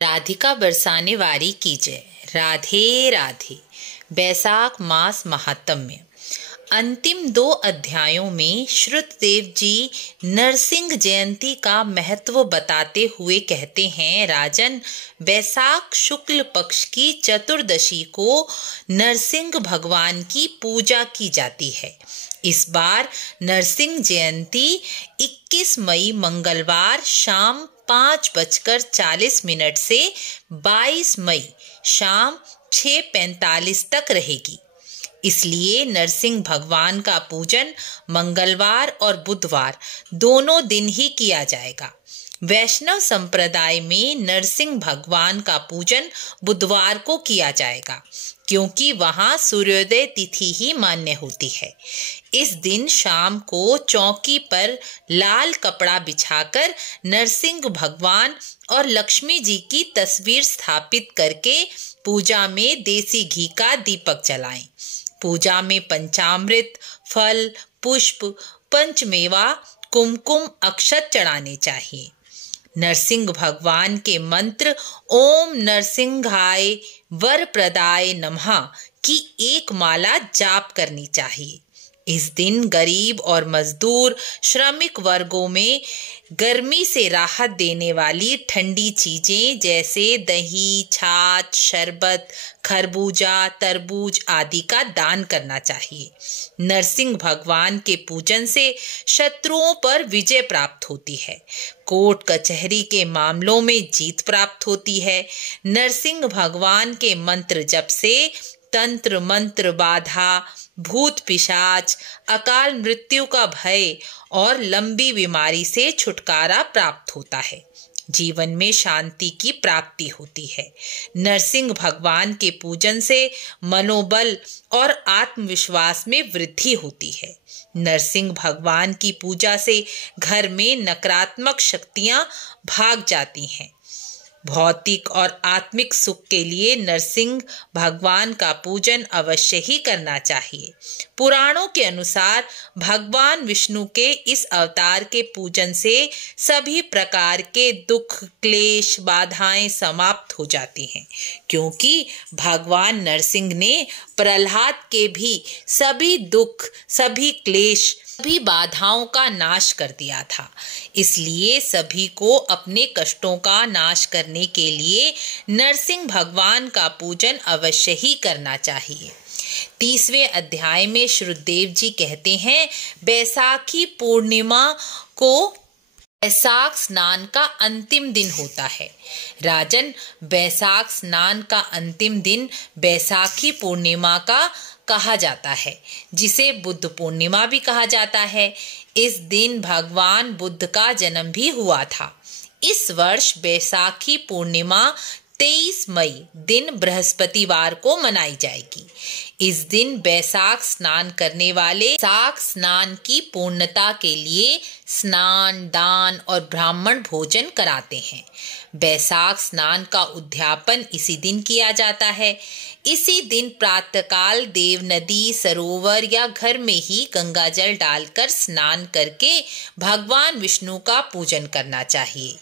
राधिका बरसाने वारी की जय। राधे राधे। बैसाख मास महात्म्य। अंतिम 2 अध्यायों में श्रुतदेव जी नरसिंह जयंती का महत्व बताते हुए कहते हैं, राजन, बैसाख शुक्ल पक्ष की चतुर्दशी को नरसिंह भगवान की पूजा की जाती है। इस बार नरसिंह जयंती 21 मई मंगलवार शाम 5:40 से 22 मई शाम 6:45 तक रहेगी। इसलिए नरसिंह भगवान का पूजन मंगलवार और बुधवार दोनों दिन ही किया जाएगा। वैष्णव संप्रदाय में नरसिंह भगवान का पूजन बुधवार को किया जाएगा, क्योंकि वहां सूर्योदय तिथि ही मान्य होती है। इस दिन शाम को चौकी पर लाल कपड़ा बिछाकर नरसिंह भगवान और लक्ष्मी जी की तस्वीर स्थापित करके पूजा में देसी घी का दीपक जलाएं। पूजा में पंचामृत, फल, पुष्प, पंचमेवा, कुमकुम, अक्षत चढ़ाने चाहिए। नरसिंह भगवान के मंत्र ओम नरसिंहाय वरप्रदाय नमः की एक माला जाप करनी चाहिए। इस दिन गरीब और मजदूर श्रमिक वर्गों में गर्मी से राहत देने वाली ठंडी चीजें जैसे दही, छाछ, शरबत, खरबूजा, तरबूज आदि का दान करना चाहिए। नरसिंह भगवान के पूजन से शत्रुओं पर विजय प्राप्त होती है। कोर्ट कचहरी के मामलों में जीत प्राप्त होती है। नरसिंह भगवान के मंत्र जप से तंत्र मंत्र बाधा, भूत पिशाच, अकाल मृत्यु का भय और लंबी बीमारी से छुटकारा प्राप्त होता है। जीवन में शांति की प्राप्ति होती है। नरसिंह भगवान के पूजन से मनोबल और आत्मविश्वास में वृद्धि होती है। नरसिंह भगवान की पूजा से घर में नकारात्मक शक्तियां भाग जाती हैं। भौतिक और आत्मिक सुख के लिए नरसिंह भगवान का पूजन अवश्य ही करना चाहिए। पुराणों के अनुसार भगवान विष्णु के इस अवतार के पूजन से सभी प्रकार के दुख, क्लेश, बाधाएं समाप्त हो जाती हैं, क्योंकि भगवान नरसिंह ने प्रहलाद के भी सभी दुख, सभी क्लेश, सभी बाधाओं का नाश कर दिया था। इसलिए सभी को अपने कष्टों का नाश करने के लिए नरसिंह भगवान का पूजन अवश्य ही करना चाहिए। 30वें अध्याय में श्रुतदेव जी कहते हैं, बैसाखी पूर्णिमा को बैसाख स्नान का अंतिम दिन होता है। राजन, बैसाख स्नान का अंतिम दिन बैसाखी पूर्णिमा का कहा जाता है, जिसे बुद्ध पूर्णिमा भी कहा जाता है। इस दिन भगवान बुद्ध का जन्म भी हुआ था। इस वर्ष बैसाखी पूर्णिमा 23 मई दिन बृहस्पतिवार को मनाई जाएगी। इस दिन बैसाख स्नान करने वाले बैसाख स्नान की पूर्णता के लिए स्नान, दान और ब्राह्मण भोजन कराते हैं। बैसाख स्नान का उद्यापन इसी दिन किया जाता है। इसी दिन प्रातःकाल देव नदी, सरोवर या घर में ही गंगा जल डालकर स्नान करके भगवान विष्णु का पूजन करना चाहिए।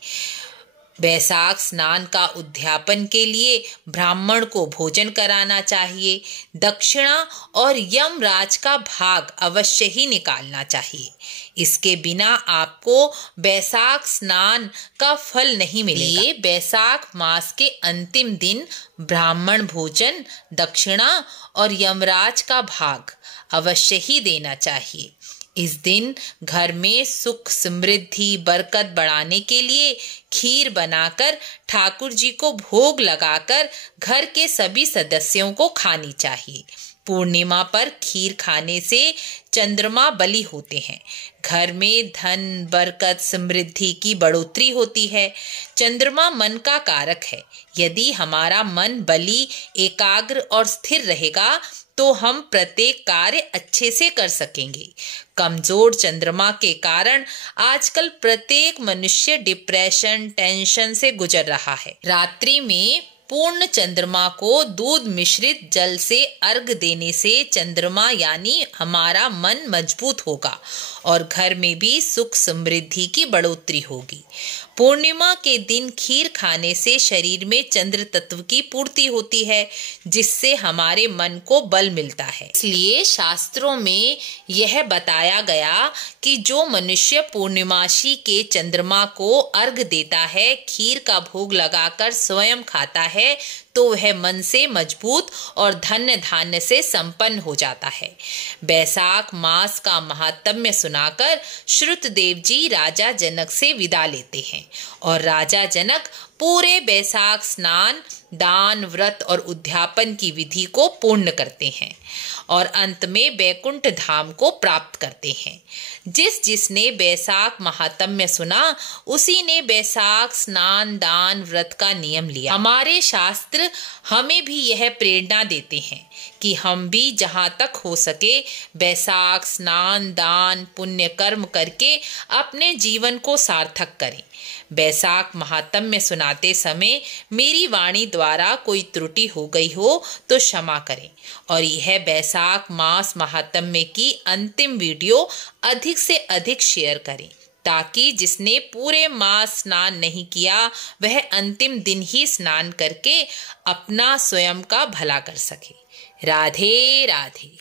बैसाख स्नान का उद्यापन के लिए ब्राह्मण को भोजन कराना चाहिए। दक्षिणा और यमराज का भाग अवश्य ही निकालना चाहिए। इसके बिना आपको बैसाख स्नान का फल नहीं मिलेगा। बैसाख मास के अंतिम दिन ब्राह्मण भोजन, दक्षिणा और यमराज का भाग अवश्य ही देना चाहिए। इस दिन घर में सुख, समृद्धि, बरकत बढ़ाने के लिए खीर बनाकर ठाकुर जी को भोग लगाकर घर के सभी सदस्यों को खानी चाहिए। पूर्णिमा पर खीर खाने से चंद्रमा बलि होते हैं। घर में धन, बरकत, समृद्धि की बढ़ोतरी होती है। चंद्रमा मन का कारक है। यदि हमारा मन बलि, एकाग्र और स्थिर रहेगा तो हम प्रत्येक कार्य अच्छे से कर सकेंगे। कमजोर चंद्रमा के कारण आजकल प्रत्येक मनुष्य डिप्रेशन, टेंशन से गुजर रहा है। रात्रि में पूर्ण चंद्रमा को दूध मिश्रित जल से अर्घ देने से चंद्रमा यानी हमारा मन मजबूत होगा और घर में भी सुख समृद्धि की बढ़ोतरी होगी। पूर्णिमा के दिन खीर खाने से शरीर में चंद्र तत्व की पूर्ति होती है, जिससे हमारे मन को बल मिलता है। इसलिए शास्त्रों में यह बताया गया कि जो मनुष्य पूर्णिमासी के चंद्रमा को अर्घ देता है, खीर का भोग लगाकर स्वयं खाता है, तो वह मन से मजबूत और धन्य धान्य से संपन्न हो जाता है। बैसाख मास का महात्म्य सुनाकर श्रुतदेव जी राजा जनक से विदा लेते हैं और राजा जनक पूरे बैसाख स्नान, दान, व्रत और उद्यापन की विधि को पूर्ण करते हैं और अंत में बैकुंठ धाम को प्राप्त करते हैं। जिसने बैसाख महात्म्य सुना, उसी ने बैसाख स्नान, दान, व्रत का नियम लिया। हमारे शास्त्र हमें भी यह प्रेरणा देते हैं कि हम भी जहाँ तक हो सके बैसाख स्नान, दान, पुण्य कर्म करके अपने जीवन को सार्थक करें। बैसाख महात्म्य सुनाते समय मेरी वाणी द्वारा कोई त्रुटि हो गई हो तो क्षमा करें और यह बैसाख मास महात्म्य की अंतिम वीडियो अधिक से अधिक शेयर करें, ताकि जिसने पूरे मास स्नान नहीं किया वह अंतिम दिन ही स्नान करके अपना स्वयं का भला कर सके। राधे राधे।